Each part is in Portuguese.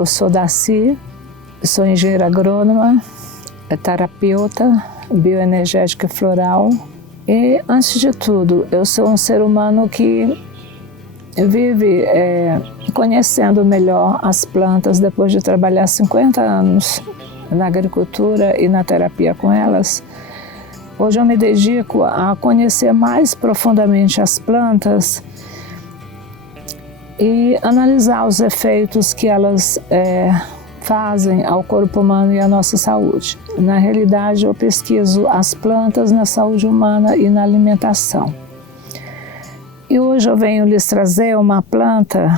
eu sou Daci, sou engenheira agrônoma, terapeuta, bioenergética e floral. E, antes de tudo, eu sou um ser humano que vive conhecendo melhor as plantas depois de trabalhar 50 anos na agricultura e na terapia com elas. Hoje eu me dedico a conhecer mais profundamente as plantas e analisar os efeitos que elas fazem ao corpo humano e à nossa saúde. Na realidade, eu pesquiso as plantas na saúde humana e na alimentação. E hoje eu venho lhes trazer uma planta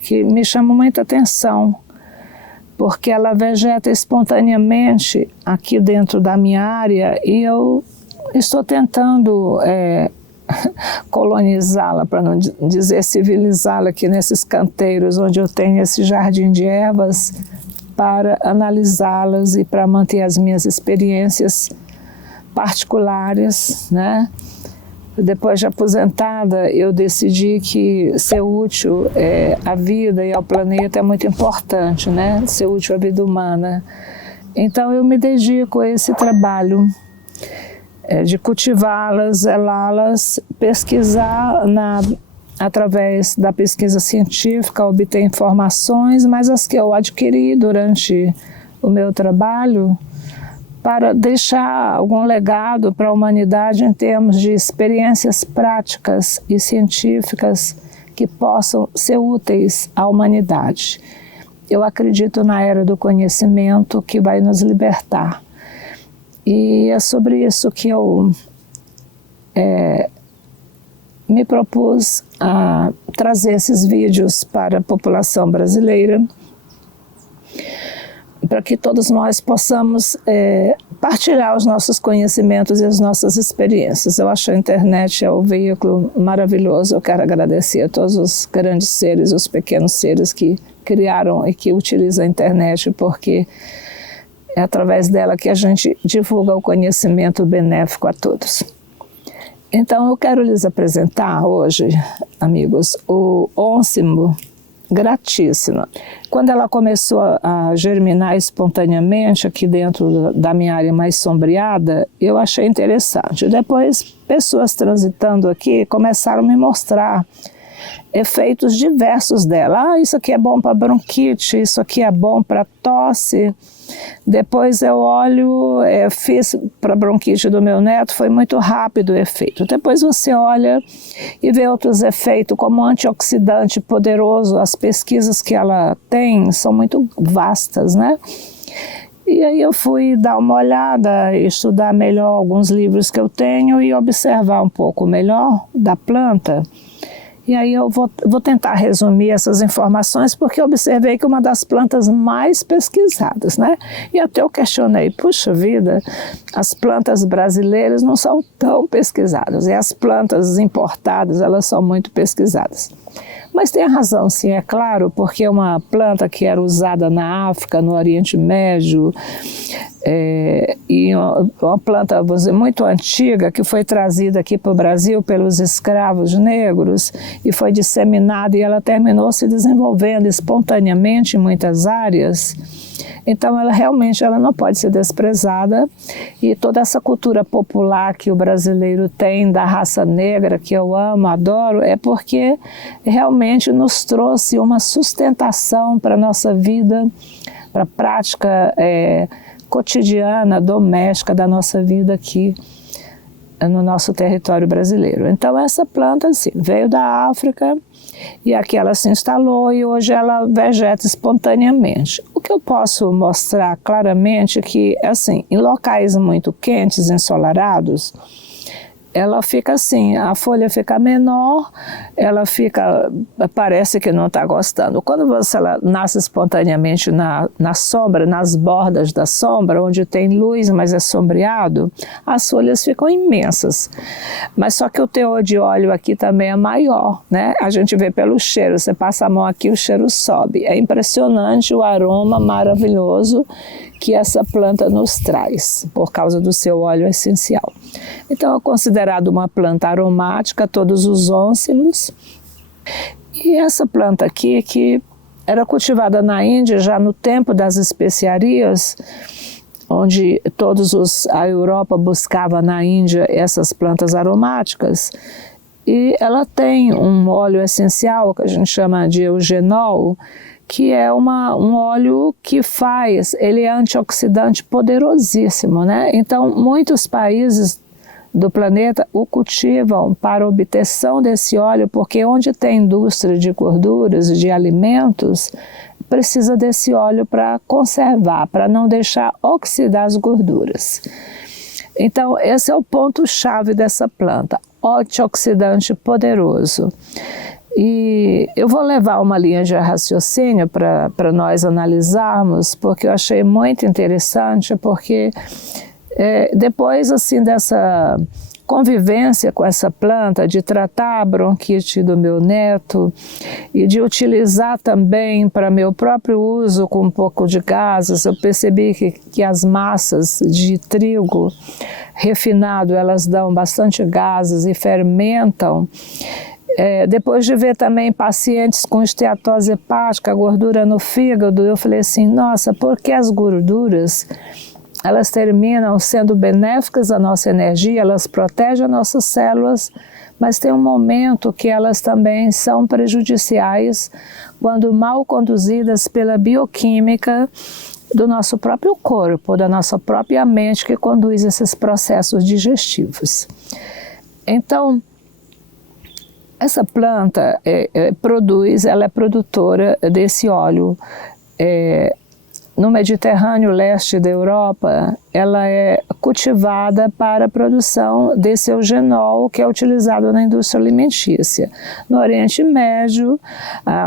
que me chama muita atenção, porque ela vegeta espontaneamente aqui dentro da minha área e eu estou tentando colonizá-la, para não dizer civilizá-la, aqui nesses canteiros onde eu tenho esse jardim de ervas, para analisá-las e para manter as minhas experiências particulares, né? Depois de aposentada, eu decidi que ser útil à vida e ao planeta é muito importante, né? Ser útil à vida humana. Então eu me dedico a esse trabalho de cultivá-las, zelá-las, pesquisar através da pesquisa científica, obter informações, mas as que eu adquiri durante o meu trabalho, para deixar algum legado para a humanidade em termos de experiências práticas e científicas que possam ser úteis à humanidade. Eu acredito na era do conhecimento que vai nos libertar. E é sobre isso que eu me propus a trazer esses vídeos para a população brasileira, para que todos nós possamos partilhar os nossos conhecimentos e as nossas experiências. Eu acho que a internet é um veículo maravilhoso. Eu quero agradecer a todos os grandes seres, os pequenos seres que criaram e que utilizam a internet, porque é através dela que a gente divulga o conhecimento benéfico a todos. Então eu quero lhes apresentar hoje, amigos, o Ósimo gratíssima. Quando ela começou a germinar espontaneamente aqui dentro da minha área mais sombreada, eu achei interessante. Depois, pessoas transitando aqui começaram a me mostrar efeitos diversos dela. Isso aqui é bom para bronquite, isso aqui é bom para tosse. Depois eu olho, fiz para a bronquite do meu neto, foi muito rápido o efeito. Depois você olha e vê outros efeitos, como antioxidante poderoso. As pesquisas que ela tem são muito vastas, né? E aí eu fui dar uma olhada, estudar melhor alguns livros que eu tenho e observar um pouco melhor da planta. E aí eu vou tentar resumir essas informações, porque eu observei que uma das plantas mais pesquisadas, né? E até eu questionei, puxa vida, as plantas brasileiras não são tão pesquisadas, e as plantas importadas, elas são muito pesquisadas. Mas tem razão, sim, é claro, porque é uma planta que era usada na África, no Oriente Médio, e uma planta, vou dizer, muito antiga, que foi trazida aqui para o Brasil pelos escravos negros e foi disseminada, e ela terminou se desenvolvendo espontaneamente em muitas áreas. Então ela realmente não pode ser desprezada, e toda essa cultura popular que o brasileiro tem da raça negra, que eu amo, adoro, é porque realmente nos trouxe uma sustentação para a nossa vida, para a prática cotidiana, doméstica da nossa vida aqui no nosso território brasileiro. Então essa planta assim, veio da África e aqui ela se instalou e hoje ela vegeta espontaneamente. O que eu posso mostrar claramente é que, assim, em locais muito quentes, ensolarados, ela fica assim, a folha fica menor, ela fica, parece que não está gostando. Quando ela nasce espontaneamente na sombra, nas bordas da sombra, onde tem luz, mas é sombreado, as folhas ficam imensas. Mas só que o teor de óleo aqui também é maior, né? A gente vê pelo cheiro, você passa a mão aqui, o cheiro sobe. É impressionante o aroma maravilhoso que essa planta nos traz, por causa do seu óleo essencial. Então é considerado uma planta aromática, todos os óssimos. E essa planta aqui, que era cultivada na Índia já no tempo das especiarias, onde a Europa buscava na Índia essas plantas aromáticas, e ela tem um óleo essencial que a gente chama de eugenol, que é um óleo que ele é antioxidante poderosíssimo, né? Então, muitos países do planeta o cultivam para obtenção desse óleo, porque onde tem indústria de gorduras e de alimentos, precisa desse óleo para conservar, para não deixar oxidar as gorduras. Então, esse é o ponto-chave dessa planta, antioxidante poderoso. E eu vou levar uma linha de raciocínio para nós analisarmos, porque eu achei muito interessante, porque depois assim dessa convivência com essa planta, de tratar a bronquite do meu neto e de utilizar também para meu próprio uso com um pouco de gases, eu percebi que as massas de trigo refinado, elas dão bastante gases e fermentam. Depois de ver também pacientes com esteatose hepática, gordura no fígado, eu falei assim, nossa, por que as gorduras, elas terminam sendo benéficas à nossa energia, elas protegem as nossas células, mas tem um momento que elas também são prejudiciais quando mal conduzidas pela bioquímica do nosso próprio corpo, da nossa própria mente, que conduz esses processos digestivos. Então, essa planta ela é produtora desse óleo. No Mediterrâneo leste da Europa, ela é cultivada para a produção desse eugenol, que é utilizado na indústria alimentícia. No Oriente Médio,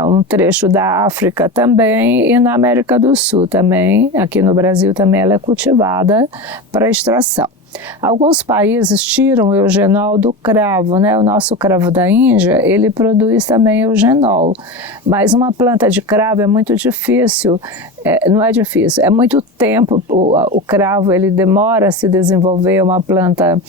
um trecho da África também, e na América do Sul também, aqui no Brasil também ela é cultivada para extração. Alguns países tiram o eugenol do cravo, né? O nosso cravo da Índia, ele produz também eugenol, mas uma planta de cravo é muito difícil, não é difícil, é muito tempo, o cravo ele demora a se desenvolver, é uma planta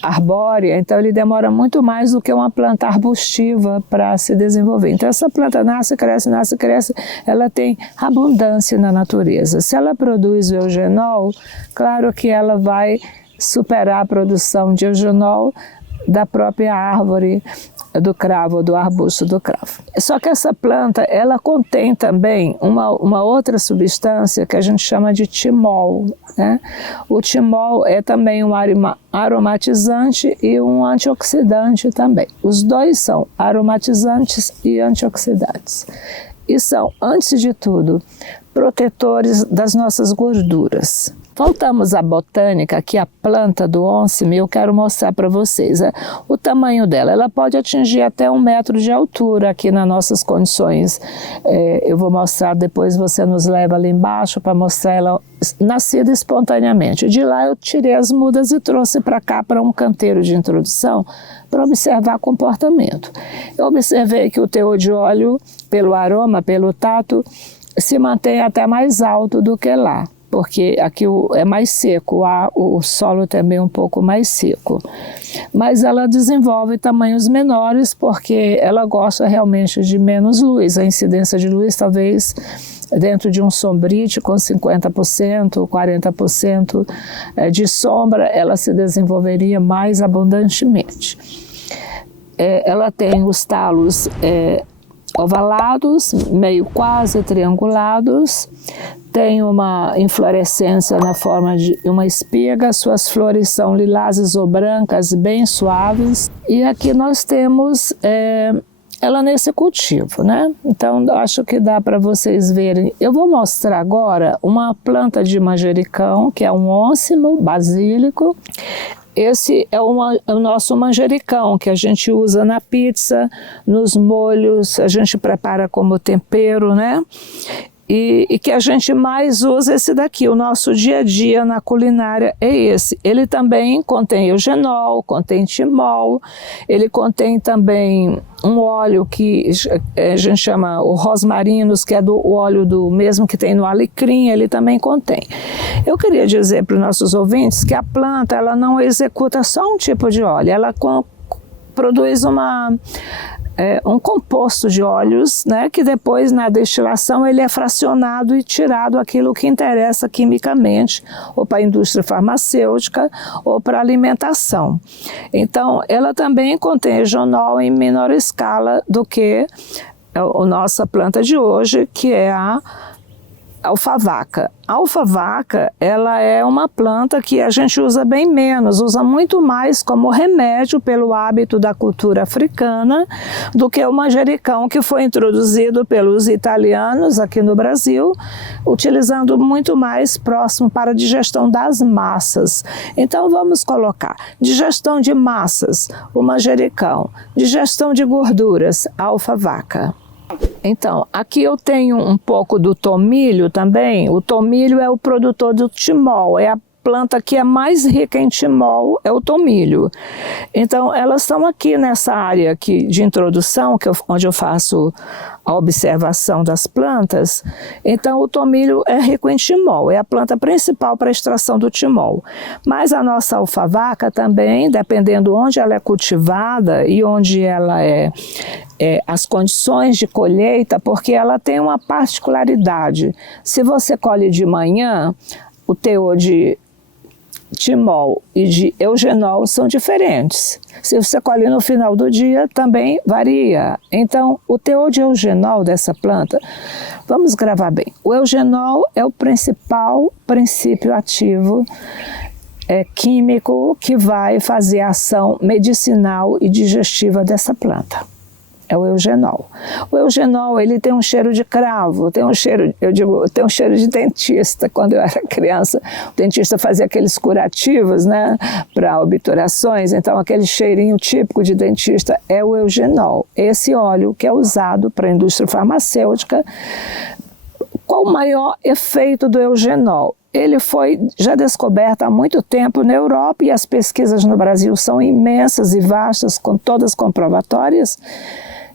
arbórea, então ele demora muito mais do que uma planta arbustiva para se desenvolver. Então essa planta nasce, cresce, ela tem abundância na natureza. Se ela produz o eugenol, claro que ela vai superar a produção de eugenol da própria árvore do cravo, do arbusto do cravo. Só que essa planta, ela contém também uma outra substância que a gente chama de timol, né? O timol é também um aromatizante e um antioxidante também. Os dois são aromatizantes e antioxidantes. E são, antes de tudo, protetores das nossas gorduras. Voltamos à botânica, aqui a planta do oncime, eu quero mostrar para vocês o tamanho dela. Ela pode atingir até 1 metro de altura aqui nas nossas condições. Eu vou mostrar, depois você nos leva ali embaixo para mostrar ela nascida espontaneamente. De lá eu tirei as mudas e trouxe para cá, para um canteiro de introdução, para observar comportamento. Eu observei que o teor de óleo, pelo aroma, pelo tato, se mantém até mais alto do que lá, porque aqui é mais seco, o solo também é um pouco mais seco. Mas ela desenvolve tamanhos menores porque ela gosta realmente de menos luz. A incidência de luz talvez dentro de um sombrite com 50%, 40% de sombra, ela se desenvolveria mais abundantemente. Ela tem os talos ovalados, meio quase triangulados, tem uma inflorescência na forma de uma espiga, suas flores são lilazes ou brancas, bem suaves, e aqui nós temos ela nesse cultivo, né? Então acho que dá para vocês verem. Eu vou mostrar agora uma planta de manjericão, que é um óncimo basílico. Esse é o nosso manjericão, que a gente usa na pizza, nos molhos, a gente prepara como tempero, né? E que a gente mais usa esse daqui, o nosso dia a dia na culinária é esse. Ele também contém eugenol, contém timol, ele contém também um óleo que a gente chama o rosmarinos, que é o óleo do mesmo que tem no alecrim, ele também contém. Eu queria dizer para os nossos ouvintes que a planta ela não executa só um tipo de óleo, ela produz um composto de óleos, né, que depois na destilação ele é fracionado e tirado aquilo que interessa quimicamente, ou para a indústria farmacêutica, ou para a alimentação. Então, ela também contém egenol em menor escala do que a nossa planta de hoje, que é a alfavaca. A alfavaca, ela é uma planta que a gente usa bem menos, usa muito mais como remédio pelo hábito da cultura africana do que o manjericão, que foi introduzido pelos italianos aqui no Brasil, utilizando muito mais próximo para a digestão das massas. Então vamos colocar digestão de massas, o manjericão, digestão de gorduras, a alfavaca. Então, aqui eu tenho um pouco do tomilho também. O tomilho é o produtor do timol, é a planta que é mais rica em timol, é o tomilho. Então, elas estão aqui nessa área aqui de introdução, onde eu faço a observação das plantas. Então, o tomilho é rico em timol, é a planta principal para a extração do timol. Mas a nossa alfavaca também, dependendo onde ela é cultivada e onde ela as condições de colheita, porque ela tem uma particularidade. Se você colhe de manhã, o teor de timol e de eugenol são diferentes. Se você colhe no final do dia, também varia. Então, o teor de eugenol dessa planta, vamos gravar bem. O eugenol é o principal princípio ativo químico que vai fazer a ação medicinal e digestiva dessa planta. É o eugenol. O eugenol, ele tem um cheiro de cravo, tem um cheiro de dentista. Quando eu era criança, o dentista fazia aqueles curativos, né, para obturações, então aquele cheirinho típico de dentista é o eugenol. Esse óleo que é usado para a indústria farmacêutica. Qual o maior efeito do eugenol? Ele foi já descoberto há muito tempo na Europa e as pesquisas no Brasil são imensas e vastas, com todas comprobatórias,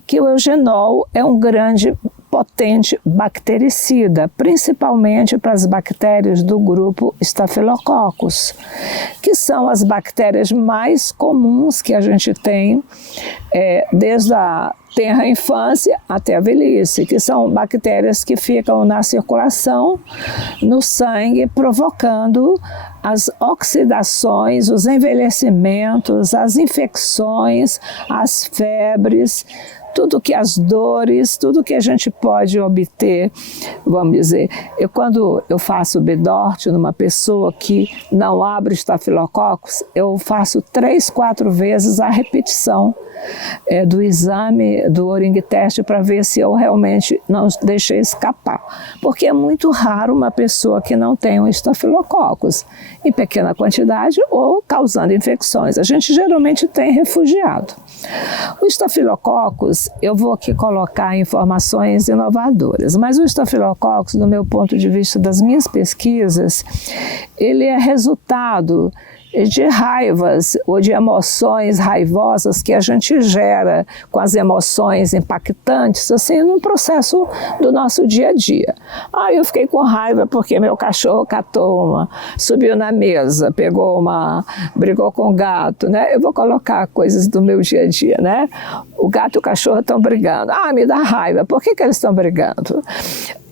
que o eugenol é um grande potente bactericida, principalmente para as bactérias do grupo Staphylococcus, que são as bactérias mais comuns que a gente tem desde a tenra infância até a velhice, que são bactérias que ficam na circulação, no sangue, provocando as oxidações, os envelhecimentos, as infecções, as febres, tudo que as dores, tudo que a gente pode obter, vamos dizer. Quando eu faço BDORT numa pessoa que não abre estafilococcus, eu faço 3, 4 vezes a repetição do exame do Oring Test para ver se eu realmente não deixei escapar. Porque é muito raro uma pessoa que não tem um estafilococcus em pequena quantidade ou causando infecções. A gente geralmente tem refugiado. O estafilococcus, eu vou aqui colocar informações inovadoras, mas o estafilococcus, do meu ponto de vista das minhas pesquisas, ele é resultado de raivas ou de emoções raivosas que a gente gera com as emoções impactantes, assim, num processo do nosso dia a dia. Eu fiquei com raiva porque meu cachorro catou subiu na mesa, brigou com o gato, né? Eu vou colocar coisas do meu dia a dia, né? O gato e o cachorro estão brigando. Me dá raiva. Por que eles estão brigando?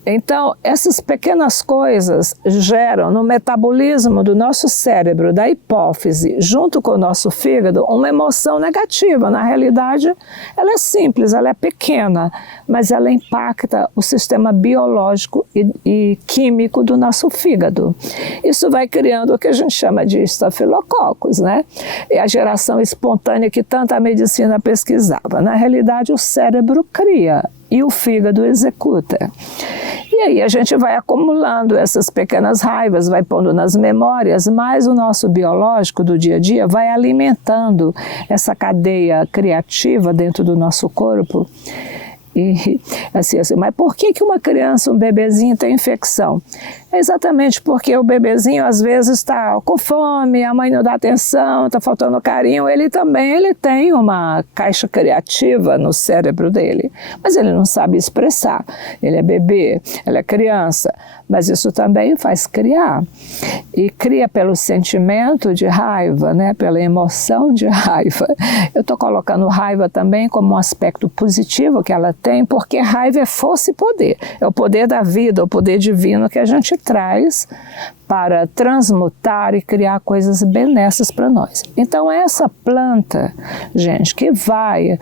Então, essas pequenas coisas geram no metabolismo do nosso cérebro, da hipófise, junto com o nosso fígado, uma emoção negativa. Na realidade, ela é simples, ela é pequena, mas ela impacta o sistema biológico e químico do nosso fígado. Isso vai criando o que a gente chama de estafilococcus, né? É a geração espontânea que tanta medicina pesquisava. Na realidade, o cérebro cria e o fígado executa. E aí a gente vai acumulando essas pequenas raivas, vai pondo nas memórias, mas o nosso biológico do dia a dia vai alimentando essa cadeia criativa dentro do nosso corpo. E assim, mas por que uma criança, um bebezinho tem infecção? É exatamente porque o bebezinho às vezes está com fome, a mãe não dá atenção, está faltando carinho. Ele tem uma caixa criativa no cérebro dele, mas ele não sabe expressar. Ele é bebê, ele é criança, mas isso também faz criar. E cria pelo sentimento de raiva, né? Pela emoção de raiva. Eu estou colocando raiva também como um aspecto positivo que ela tem, porque raiva é força e poder. É o poder da vida, o poder divino que a gente traz para transmutar e criar coisas benéficas para nós. Então essa planta, gente, que vai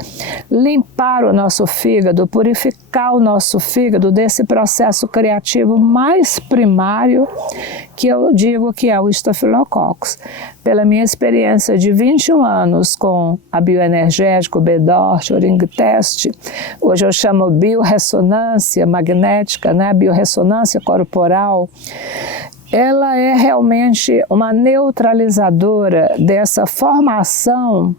limpar o nosso fígado, purificar o nosso fígado desse processo criativo mais primário, que eu digo que é o Staphylococcus. Pela minha experiência de 21 anos com a bioenergética, o BDORT, o Ring Test, hoje eu chamo biorressonância magnética, né? Biorressonância corporal, ela é realmente uma neutralizadora dessa formação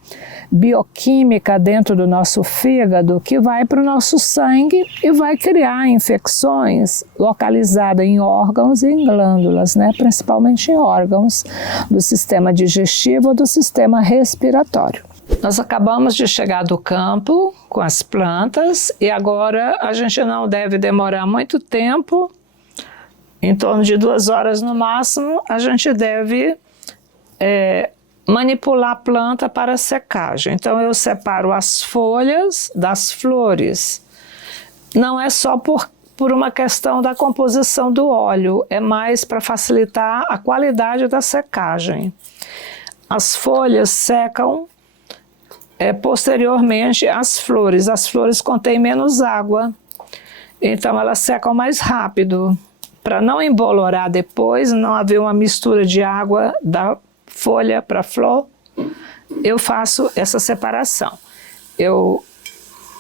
bioquímica dentro do nosso fígado que vai para o nosso sangue e vai criar infecções localizadas em órgãos e em glândulas, né? Principalmente em órgãos do sistema digestivo ou do sistema respiratório. Nós acabamos de chegar do campo com as plantas e agora a gente não deve demorar muito tempo. Em torno de 2 horas no máximo, a gente deve manipular a planta para secagem. Então eu separo as folhas das flores. Não é só por uma questão da composição do óleo, é mais para facilitar a qualidade da secagem. As folhas secam posteriormente às flores. As flores contêm menos água, então elas secam mais rápido. Para não embolorar depois, não haver uma mistura de água da folha para a flor, eu faço essa separação. Eu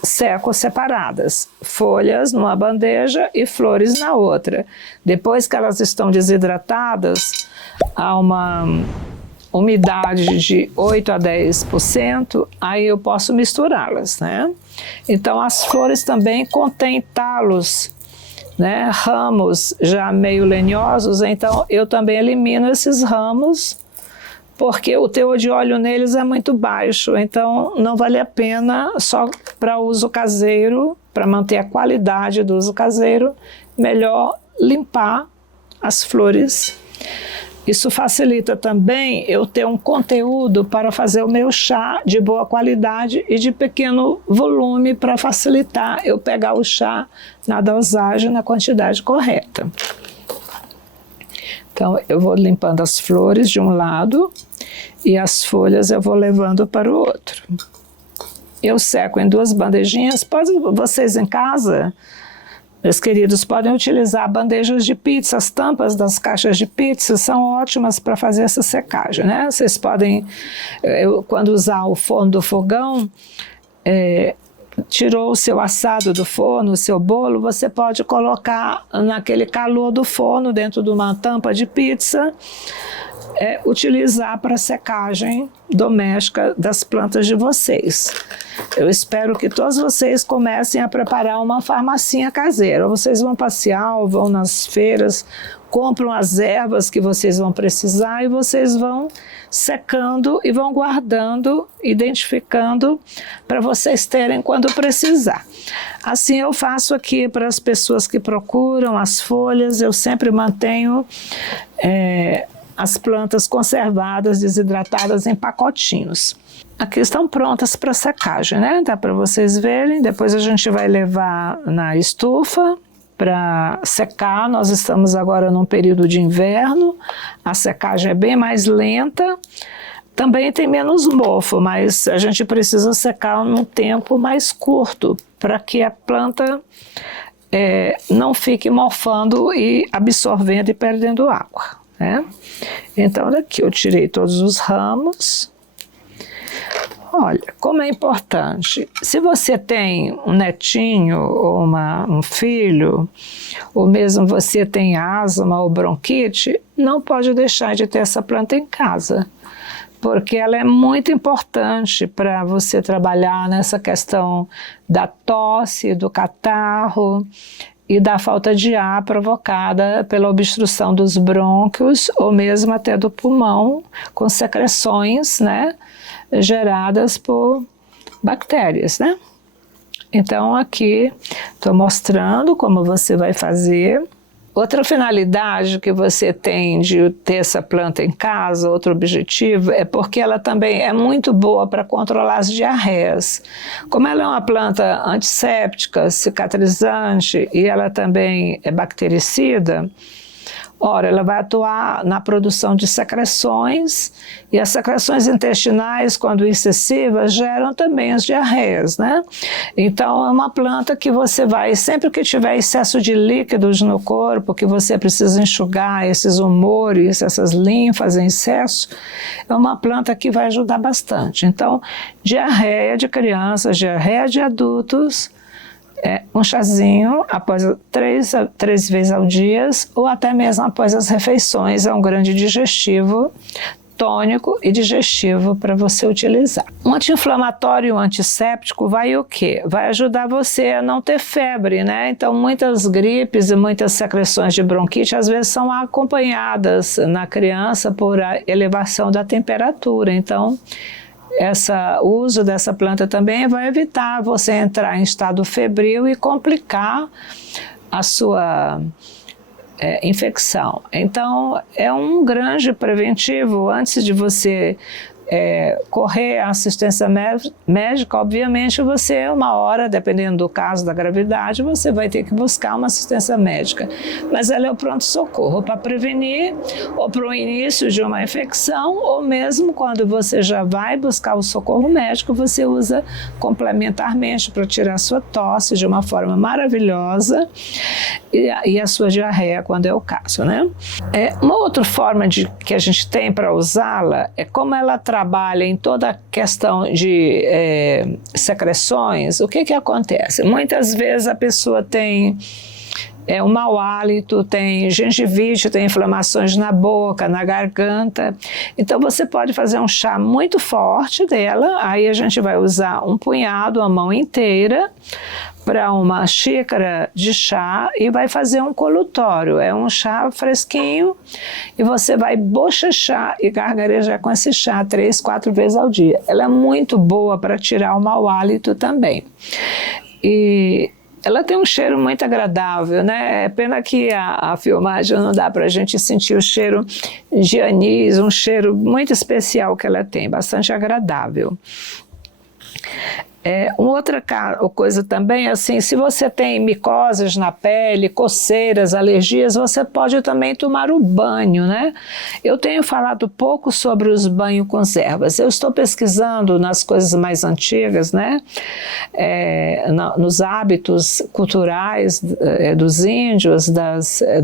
seco separadas, folhas numa bandeja e flores na outra. Depois que elas estão desidratadas, há uma umidade de 8 a 10%, aí eu posso misturá-las, né? Então as flores também contêm talos, né, ramos já meio lenhosos, então eu também elimino esses ramos, porque o teor de óleo neles é muito baixo, então não vale a pena só para uso caseiro, para manter a qualidade do uso caseiro, melhor limpar as flores. Isso facilita também eu ter um conteúdo para fazer o meu chá de boa qualidade e de pequeno volume para facilitar eu pegar o chá na dosagem, na quantidade correta. Então eu vou limpando as flores de um lado e as folhas eu vou levando para o outro. Eu seco em 2 bandejinhas. Vocês em casa, meus queridos, podem utilizar bandejas de pizza. As tampas das caixas de pizza são ótimas para fazer essa secagem, né? Vocês podem, quando usar o forno do fogão, tirou o seu assado do forno, o seu bolo, você pode colocar naquele calor do forno dentro de uma tampa de pizza, utilizar para secagem doméstica das plantas de vocês. Eu espero que todos vocês comecem a preparar uma farmacinha caseira. Vocês vão passear, ou vão nas feiras, compram as ervas que vocês vão precisar e vocês vão secando e vão guardando, identificando para vocês terem quando precisar. Assim eu faço aqui para as pessoas que procuram as folhas, eu sempre mantenho as plantas conservadas, desidratadas em pacotinhos. Aqui estão prontas para secagem, né? Dá para vocês verem. Depois a gente vai levar na estufa para secar. Nós estamos agora num período de inverno, a secagem é bem mais lenta. Também tem menos mofo, mas a gente precisa secar num tempo mais curto para que a planta não fique mofando e absorvendo e perdendo água, né? Então daqui eu tirei todos os ramos. Olha, como é importante, se você tem um netinho ou um filho, ou mesmo você tem asma ou bronquite, não pode deixar de ter essa planta em casa, porque ela é muito importante para você trabalhar nessa questão da tosse, do catarro e da falta de ar provocada pela obstrução dos brônquios ou mesmo até do pulmão, com secreções, né, geradas por bactérias, né? Então aqui estou mostrando como você vai fazer. Outra finalidade que você tem de ter essa planta em casa, outro objetivo, é porque ela também é muito boa para controlar as diarreias. Como ela é uma planta antisséptica, cicatrizante e ela também é bactericida, ora, ela vai atuar na produção de secreções, e as secreções intestinais, quando excessivas, geram também as diarreias, né? Então, é uma planta que você vai, sempre que tiver excesso de líquidos no corpo, que você precisa enxugar esses humores, essas linfas em excesso, é uma planta que vai ajudar bastante. Então, diarreia de crianças, diarreia de adultos, um chazinho após três vezes ao dia, ou até mesmo após as refeições, é um grande digestivo, tônico e digestivo para você utilizar. Um anti-inflamatório e um antisséptico vai o quê? Vai ajudar você a não ter febre, né? Então muitas gripes e muitas secreções de bronquite às vezes são acompanhadas na criança por a elevação da temperatura. Então o uso dessa planta também vai evitar você entrar em estado febril e complicar a sua infecção. Então, é um grande preventivo antes de você correr a assistência médica. Obviamente você, uma hora, dependendo do caso da gravidade, você vai ter que buscar uma assistência médica, mas ela é o pronto-socorro para prevenir ou para o início de uma infecção, ou mesmo quando você já vai buscar o socorro médico, você usa complementarmente para tirar sua tosse de uma forma maravilhosa e a sua diarreia, quando é o caso, né? Uma outra forma que a gente tem para usá-la é como ela trabalha em toda a questão de secreções. O que acontece? Muitas vezes a pessoa tem um mau hálito, tem gengivite, tem inflamações na boca, na garganta. Então você pode fazer um chá muito forte dela, aí a gente vai usar um punhado, a mão inteira, para uma xícara de chá e vai fazer um colutório. É um chá fresquinho e você vai bochechar e gargarejar com esse chá 3, 4 vezes ao dia. Ela é muito boa para tirar o mau hálito também. E ela tem um cheiro muito agradável, né? É pena que a filmagem não dá para a gente sentir o cheiro de anis, um cheiro muito especial que ela tem, bastante agradável. Uma outra coisa também, assim, se você tem micoses na pele, coceiras, alergias, você pode também tomar o banho, né? Eu tenho falado pouco sobre os banhos com ervas. Eu estou pesquisando nas coisas mais antigas, né? Nos hábitos culturais dos índios,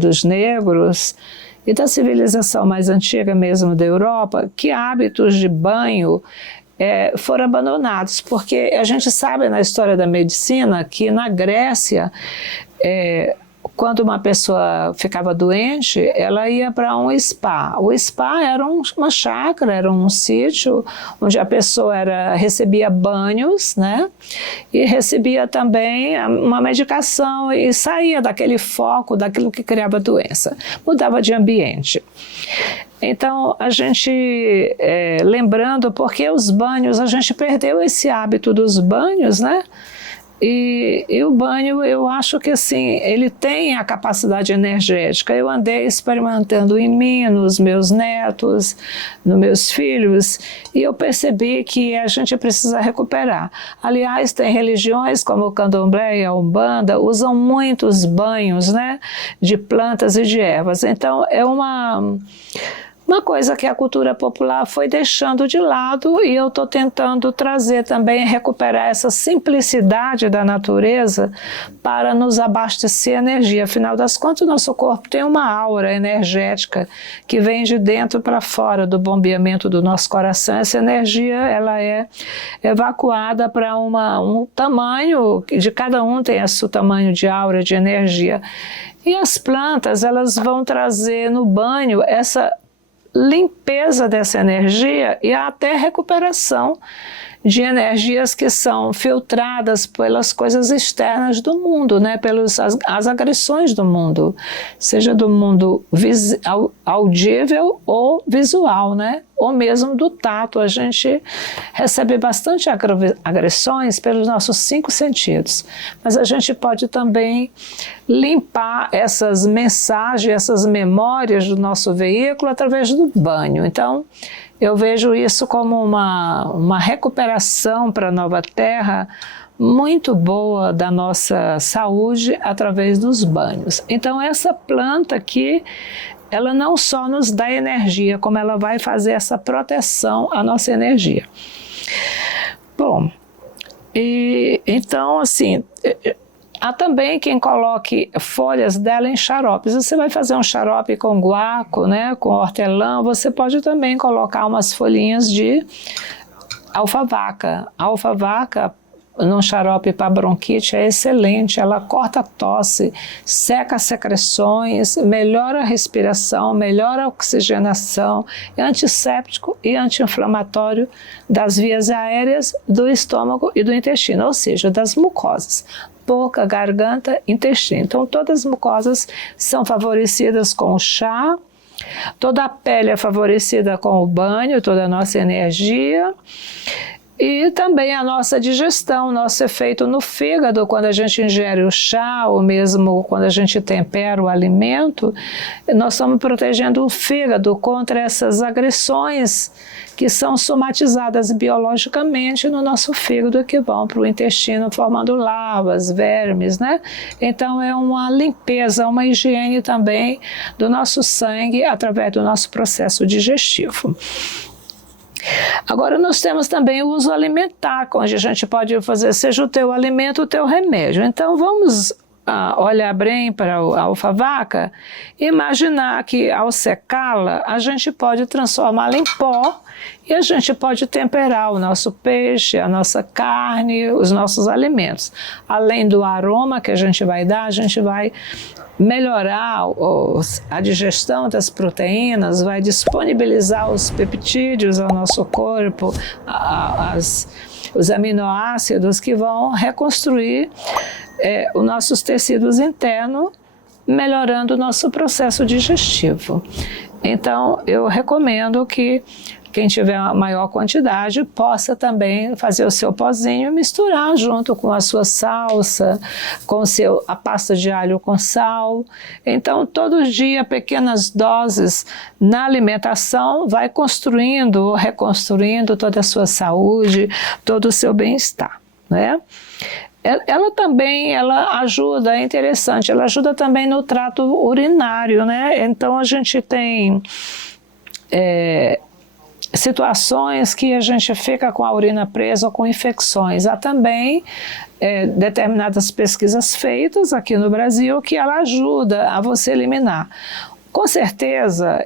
dos negros e da civilização mais antiga mesmo da Europa, que hábitos de banho foram abandonados, porque a gente sabe na história da medicina que na Grécia, quando uma pessoa ficava doente, ela ia para um spa. O spa era uma chácara, era um sítio onde a pessoa recebia banhos, né? E recebia também uma medicação e saía daquele foco, daquilo que criava doença. Mudava de ambiente. Então, a gente, lembrando, porque os banhos, a gente perdeu esse hábito dos banhos, né? E o banho, eu acho que assim, ele tem a capacidade energética. Eu andei experimentando em mim, nos meus netos, nos meus filhos, e eu percebi que a gente precisa recuperar. Aliás, tem religiões como o candomblé e a umbanda, usam muitos banhos, né, de plantas e de ervas. Então, é uma coisa que a cultura popular foi deixando de lado, e eu estou tentando trazer também, recuperar essa simplicidade da natureza para nos abastecer energia. Afinal das contas, o nosso corpo tem uma aura energética que vem de dentro para fora do bombeamento do nosso coração. Essa energia, ela é evacuada para um tamanho, de cada um tem o seu tamanho de aura, de energia. E as plantas, elas vão trazer no banho essa limpeza dessa energia e até recuperação de energias que são filtradas pelas coisas externas do mundo, né? As agressões do mundo, seja do mundo audível ou visual, né? Ou mesmo do tato. A gente recebe bastante agressões pelos nossos 5 sentidos, mas a gente pode também limpar essas mensagens, essas memórias do nosso veículo através do banho. Então, eu vejo isso como uma recuperação para a nova Terra muito boa da nossa saúde através dos banhos. Então, essa planta aqui, ela não só nos dá energia, como ela vai fazer essa proteção à nossa energia. Bom, então, assim, há também quem coloque folhas dela em xaropes. Você vai fazer um xarope com guaco, né, com hortelã, você pode também colocar umas folhinhas de alfavaca. A alfavaca, num xarope para bronquite, é excelente. Ela corta a tosse, seca as secreções, melhora a respiração, melhora a oxigenação, é antisséptico e anti-inflamatório das vias aéreas, do estômago e do intestino, ou seja, das mucosas. Boca, garganta, intestino. Então, todas as mucosas são favorecidas com o chá, toda a pele é favorecida com o banho, toda a nossa energia. E também a nossa digestão, nosso efeito no fígado, quando a gente ingere o chá, ou mesmo quando a gente tempera o alimento, nós estamos protegendo o fígado contra essas agressões que são somatizadas biologicamente no nosso fígado, que vão para o intestino formando larvas, vermes, né? Então é uma limpeza, uma higiene também do nosso sangue através do nosso processo digestivo. Agora nós temos também o uso alimentar, onde a gente pode fazer, seja o teu alimento, o teu remédio. Então vamos olhar bem para a alfavaca e imaginar que ao secá-la, a gente pode transformá-la em pó e a gente pode temperar o nosso peixe, a nossa carne, os nossos alimentos. Além do aroma que a gente vai dar, a gente vai melhorar a digestão das proteínas, vai disponibilizar os peptídeos ao nosso corpo, os aminoácidos que vão reconstruir os nossos tecidos internos, melhorando o nosso processo digestivo. Então, eu recomendo que quem tiver a maior quantidade possa também fazer o seu pozinho e misturar junto com a sua salsa, com a pasta de alho com sal. Então, todo dia, pequenas doses na alimentação vai construindo, reconstruindo toda a sua saúde, todo o seu bem-estar, né? Ela também ajuda, é interessante, ela ajuda também no trato urinário, né? Então, a gente tem situações que a gente fica com a urina presa ou com infecções. Há também determinadas pesquisas feitas aqui no Brasil que ela ajuda a você eliminar. Com certeza,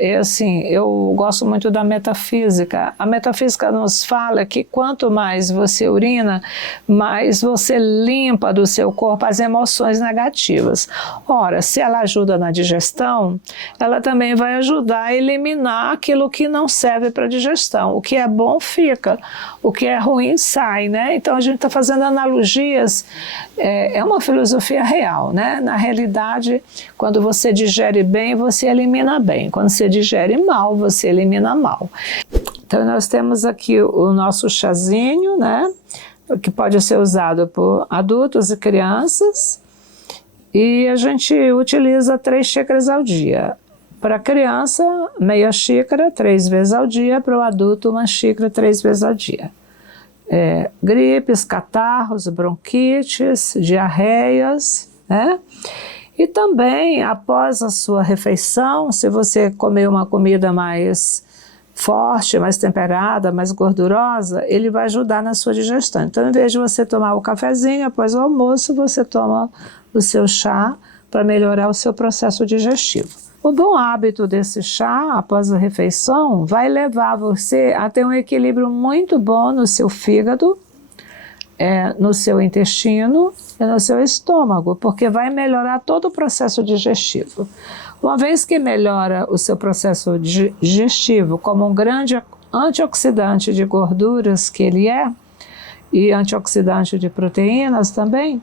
eu gosto muito da metafísica. A metafísica nos fala que quanto mais você urina, mais você limpa do seu corpo as emoções negativas. Ora, se ela ajuda na digestão, ela também vai ajudar a eliminar aquilo que não serve para digestão. O que é bom fica, o que é ruim sai, né? Então a gente está fazendo analogias, é uma filosofia real, né? Na realidade, quando você digere bem, você elimina bem. Quando você digere mal, você elimina mal. Então nós temos aqui o nosso chazinho, né? Que pode ser usado por adultos e crianças. E a gente utiliza 3 xícaras ao dia. Para a criança, meia xícara 3 vezes ao dia. Para o adulto, 1 xícara 3 vezes ao dia. Gripes, catarros, bronquites, diarreias, né? E também, após a sua refeição, se você comer uma comida mais forte, mais temperada, mais gordurosa, ele vai ajudar na sua digestão. Então, em vez de você tomar o cafezinho após o almoço, você toma o seu chá para melhorar o seu processo digestivo. O bom hábito desse chá, após a refeição, vai levar você a ter um equilíbrio muito bom no seu fígado, no seu intestino e no seu estômago, porque vai melhorar todo o processo digestivo. Uma vez que melhora o seu processo digestivo como um grande antioxidante de gorduras que ele é, e antioxidante de proteínas também,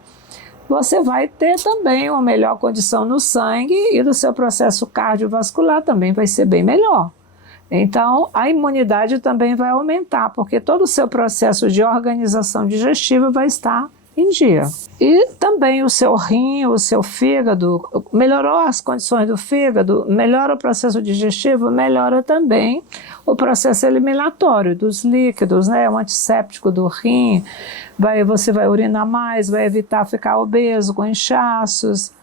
você vai ter também uma melhor condição no sangue e do seu processo cardiovascular também vai ser bem melhor. Então, a imunidade também vai aumentar, porque todo o seu processo de organização digestiva vai estar em dia. E também o seu rim, o seu fígado, melhorou as condições do fígado, melhora o processo digestivo, melhora também o processo eliminatório dos líquidos, né? O antisséptico do rim, você vai urinar mais, vai evitar ficar obeso com inchaços.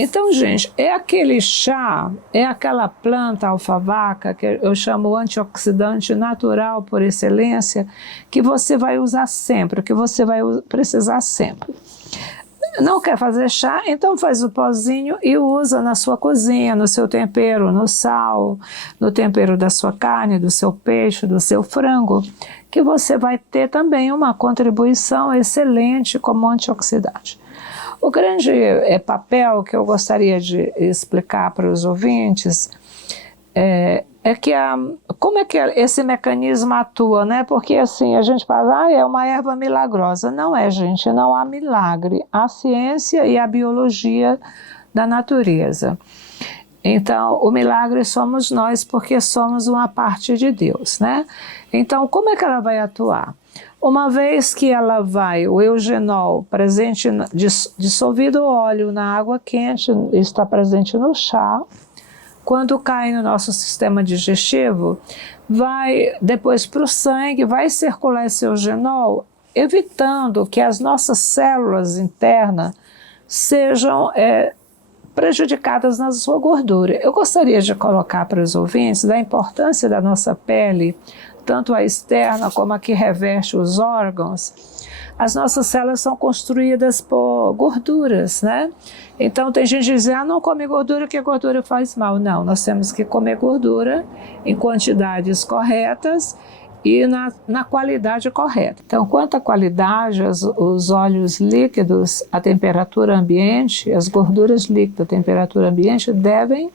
Então, gente, é aquele chá, é aquela planta alfavaca, que eu chamo antioxidante natural por excelência, que você vai usar sempre, que você vai precisar sempre. Não quer fazer chá? Então faz o pozinho e usa na sua cozinha, no seu tempero, no sal, no tempero da sua carne, do seu peixe, do seu frango, que você vai ter também uma contribuição excelente como antioxidante. O grande papel que eu gostaria de explicar para os ouvintes é que como é que esse mecanismo atua, né? Porque assim, a gente fala, é uma erva milagrosa. Não é, gente, não há milagre. A ciência e a biologia da natureza. Então, o milagre somos nós, porque somos uma parte de Deus, né? Então, como é que ela vai atuar? Uma vez que o eugenol, presente, dissolvido óleo na água quente, está presente no chá, quando cai no nosso sistema digestivo, vai depois para o sangue, vai circular esse eugenol, evitando que as nossas células internas sejam prejudicadas na sua gordura. Eu gostaria de colocar para os ouvintes da importância da nossa pele, tanto a externa como a que reveste os órgãos. As nossas células são construídas por gorduras, né? Então tem gente que diz, não come gordura, que a gordura faz mal. Não, nós temos que comer gordura em quantidades corretas e na qualidade correta. Então, quanto à qualidade, os óleos líquidos à temperatura ambiente, as gorduras líquidas à temperatura ambiente devem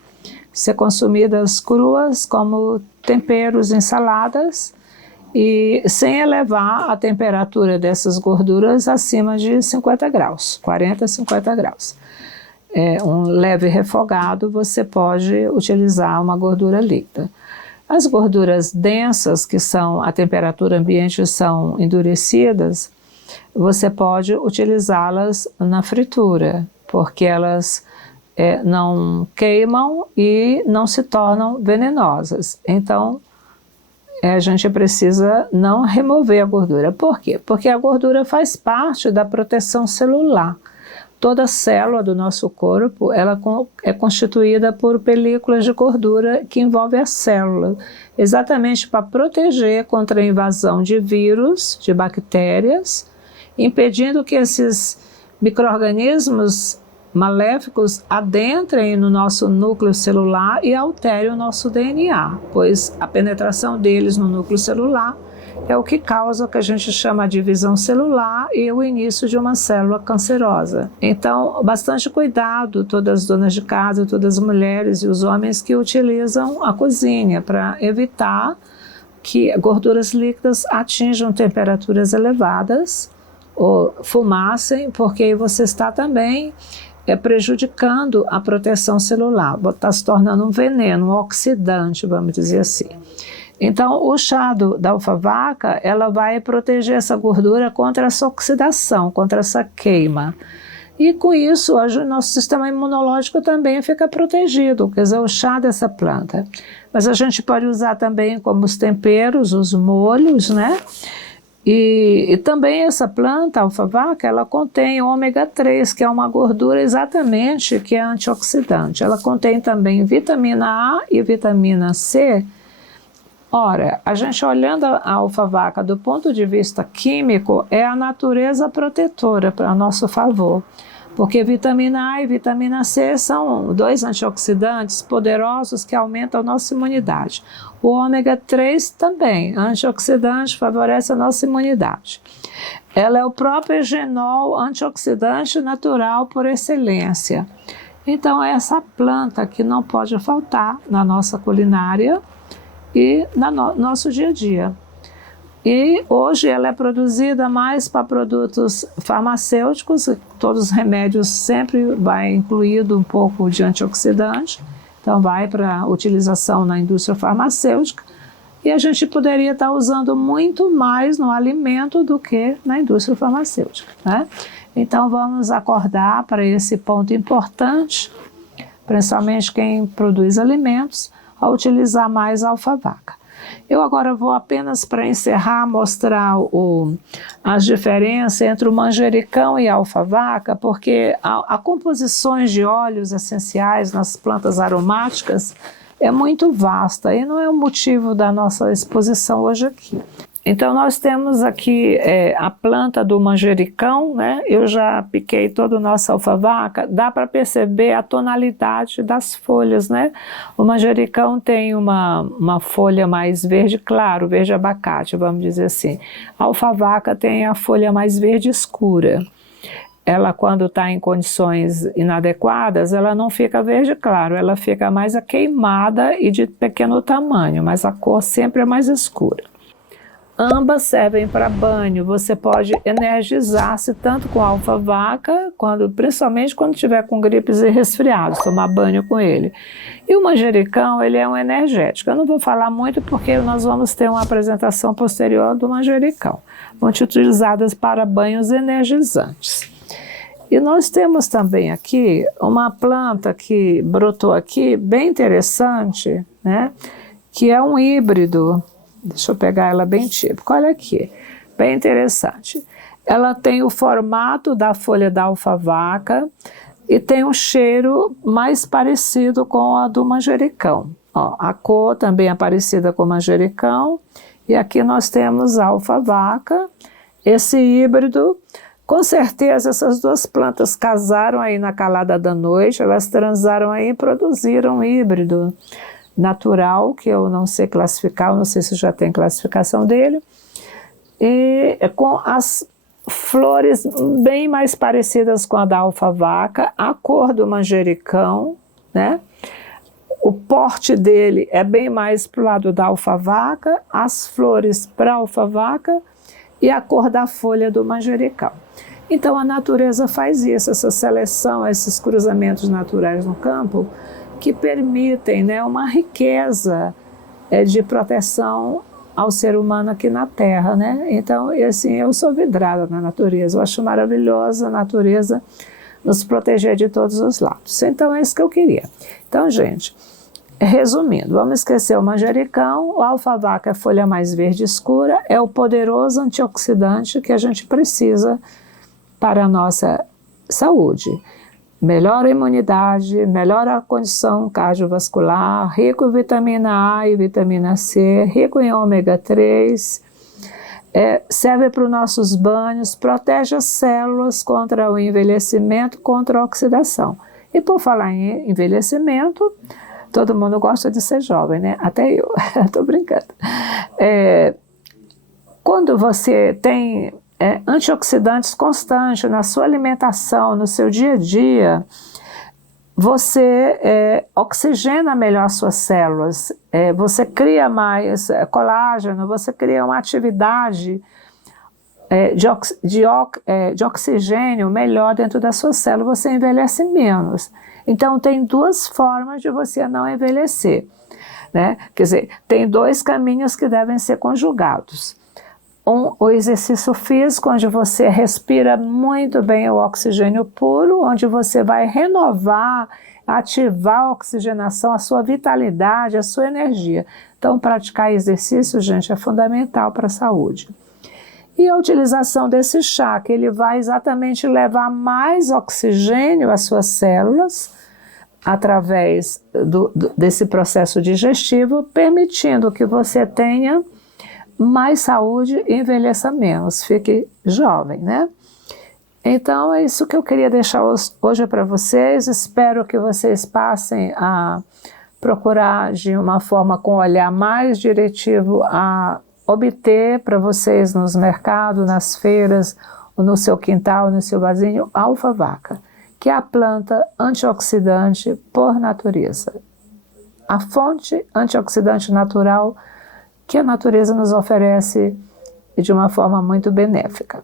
ser consumidas cruas como temperos em saladas e sem elevar a temperatura dessas gorduras acima de 50 graus, 40 a 50 graus. Um leve refogado, você pode utilizar uma gordura líquida. As gorduras densas, que são a temperatura ambiente, são endurecidas, você pode utilizá-las na fritura, porque elas não queimam e não se tornam venenosas. Então, a gente precisa não remover a gordura. Por quê? Porque a gordura faz parte da proteção celular. Toda célula do nosso corpo ela é constituída por películas de gordura que envolve a célula, exatamente para proteger contra a invasão de vírus, de bactérias, impedindo que esses micro-organismos maléficos adentrem no nosso núcleo celular e alterem o nosso DNA, pois a penetração deles no núcleo celular é o que causa o que a gente chama de divisão celular e o início de uma célula cancerosa. Então, bastante cuidado, todas as donas de casa, todas as mulheres e os homens que utilizam a cozinha para evitar que gorduras líquidas atinjam temperaturas elevadas ou fumassem, porque aí você está também prejudicando a proteção celular, está se tornando um veneno, um oxidante, vamos dizer assim. Então, o chá da alfavaca, ela vai proteger essa gordura contra essa oxidação, contra essa queima. E com isso, o nosso sistema imunológico também fica protegido, quer dizer, o chá dessa planta. Mas a gente pode usar também como os temperos, os molhos, né? E também essa planta, a alfavaca, ela contém ômega 3, que é uma gordura exatamente que é antioxidante. Ela contém também vitamina A e vitamina C. Ora, a gente olhando a alfavaca do ponto de vista químico, é a natureza protetora para nosso favor, porque vitamina A e vitamina C são dois antioxidantes poderosos que aumentam a nossa imunidade. O ômega 3 também, antioxidante, favorece a nossa imunidade. Ela é o próprio eugenol, antioxidante natural por excelência. Então, é essa planta que não pode faltar na nossa culinária e no nosso dia a dia. E hoje ela é produzida mais para produtos farmacêuticos, todos os remédios sempre vai incluído um pouco de antioxidante, então vai para utilização na indústria farmacêutica, e a gente poderia estar usando muito mais no alimento do que na indústria farmacêutica, né? Então vamos acordar para esse ponto importante, principalmente quem produz alimentos, a utilizar mais a alfavaca. Eu agora vou apenas, para encerrar, mostrar as diferenças entre o manjericão e a alfavaca, porque a composições de óleos essenciais nas plantas aromáticas é muito vasta e não é o motivo da nossa exposição hoje aqui. Então nós temos aqui a planta do manjericão, né? Eu já piquei toda a nossa alfavaca, dá para perceber a tonalidade das folhas, né? O manjericão tem uma folha mais verde claro, verde abacate, vamos dizer assim. A alfavaca tem a folha mais verde escura. Ela, quando está em condições inadequadas, ela não fica verde claro, ela fica mais queimada e de pequeno tamanho, mas a cor sempre é mais escura. Ambas servem para banho, você pode energizar-se tanto com a alfavaca, principalmente quando tiver com gripes e resfriados, tomar banho com ele. E o manjericão, ele é um energético. Eu não vou falar muito porque nós vamos ter uma apresentação posterior do manjericão. Vão ser utilizadas para banhos energizantes. E nós temos também aqui uma planta que brotou aqui, bem interessante, né? Que é um híbrido. Deixa eu pegar ela bem típica, olha aqui, bem interessante. Ela tem o formato da folha da alfavaca e tem um cheiro mais parecido com a do manjericão. Ó, a cor também é parecida com o manjericão. E aqui nós temos a alfavaca, esse híbrido. Com certeza essas duas plantas casaram aí na calada da noite, elas transaram aí e produziram um híbrido natural, que eu não sei classificar, eu não sei se já tem classificação dele, e com as flores bem mais parecidas com a da alfavaca, a cor do manjericão, né? O porte dele é bem mais para o lado da alfavaca, as flores para a alfavaca e a cor da folha do manjericão. Então a natureza faz isso, essa seleção, esses cruzamentos naturais no campo, que permitem, né, uma riqueza de proteção ao ser humano aqui na Terra, né? Então, assim, eu sou vidrada na natureza, eu acho maravilhosa a natureza nos proteger de todos os lados. Então, é isso que eu queria. Então, gente, resumindo, vamos esquecer o manjericão, o alfavaca é a folha mais verde escura, é o poderoso antioxidante que a gente precisa para a nossa saúde. Melhora a imunidade, melhora a condição cardiovascular, rico em vitamina A e vitamina C, rico em ômega 3, serve para os nossos banhos, protege as células contra o envelhecimento, contra a oxidação. E por falar em envelhecimento, todo mundo gosta de ser jovem, né? Até eu, estou brincando. Quando você tem antioxidantes constantes na sua alimentação, no seu dia a dia, você oxigena melhor as suas células, você cria mais colágeno, você cria uma atividade de oxigênio melhor dentro da sua célula, você envelhece menos. Então tem duas formas de você não envelhecer, né? Quer dizer, tem dois caminhos que devem ser conjugados. O exercício físico, onde você respira muito bem o oxigênio puro, onde você vai renovar, ativar a oxigenação, a sua vitalidade, a sua energia. Então, praticar exercício, gente, é fundamental para a saúde. E a utilização desse chá, que ele vai exatamente levar mais oxigênio às suas células, através desse processo digestivo, permitindo que você tenha mais saúde e envelheça menos, fique jovem, né? Então é isso que eu queria deixar hoje para vocês. Espero que vocês passem a procurar de uma forma com olhar mais diretivo a obter para vocês nos mercados, nas feiras, ou no seu quintal, no seu vasinho, alfavaca, que é a planta antioxidante por natureza. A fonte antioxidante natural que a natureza nos oferece e de uma forma muito benéfica.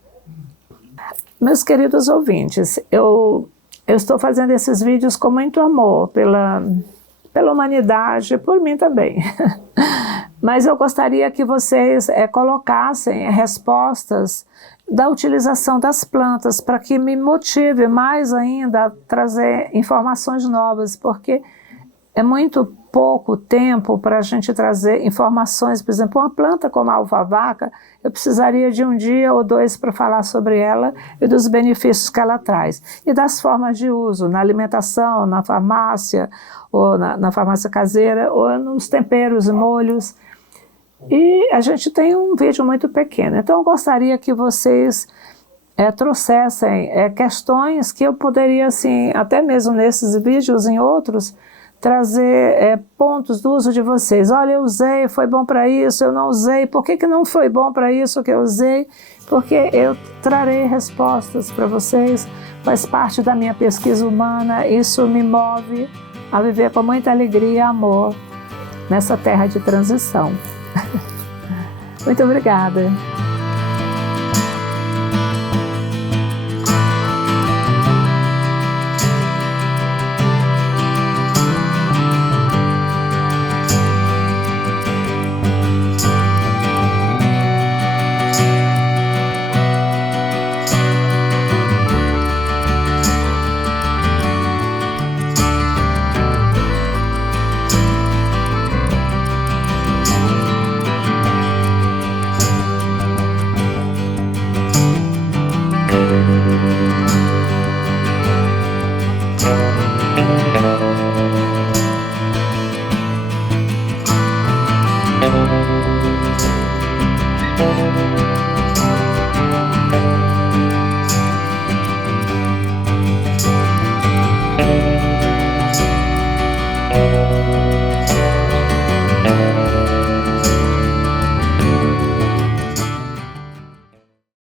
Meus queridos ouvintes, eu estou fazendo esses vídeos com muito amor pela humanidade, por mim também. Mas eu gostaria que vocês colocassem respostas da utilização das plantas para que me motive mais ainda a trazer informações novas, porque é muito pouco tempo para a gente trazer informações. Por exemplo, uma planta como a alfavaca, eu precisaria de um dia ou dois para falar sobre ela e dos benefícios que ela traz. E das formas de uso, na alimentação, na farmácia, ou na farmácia caseira, ou nos temperos e molhos. E a gente tem um vídeo muito pequeno. Então eu gostaria que vocês trouxessem questões que eu poderia, assim, até mesmo nesses vídeos e em outros, trazer pontos do uso de vocês. Olha, eu usei, foi bom para isso, eu não usei, por que não foi bom para isso que eu usei? Porque eu trarei respostas para vocês, faz parte da minha pesquisa humana, isso me move a viver com muita alegria e amor nessa terra de transição. Muito obrigada. Thank you.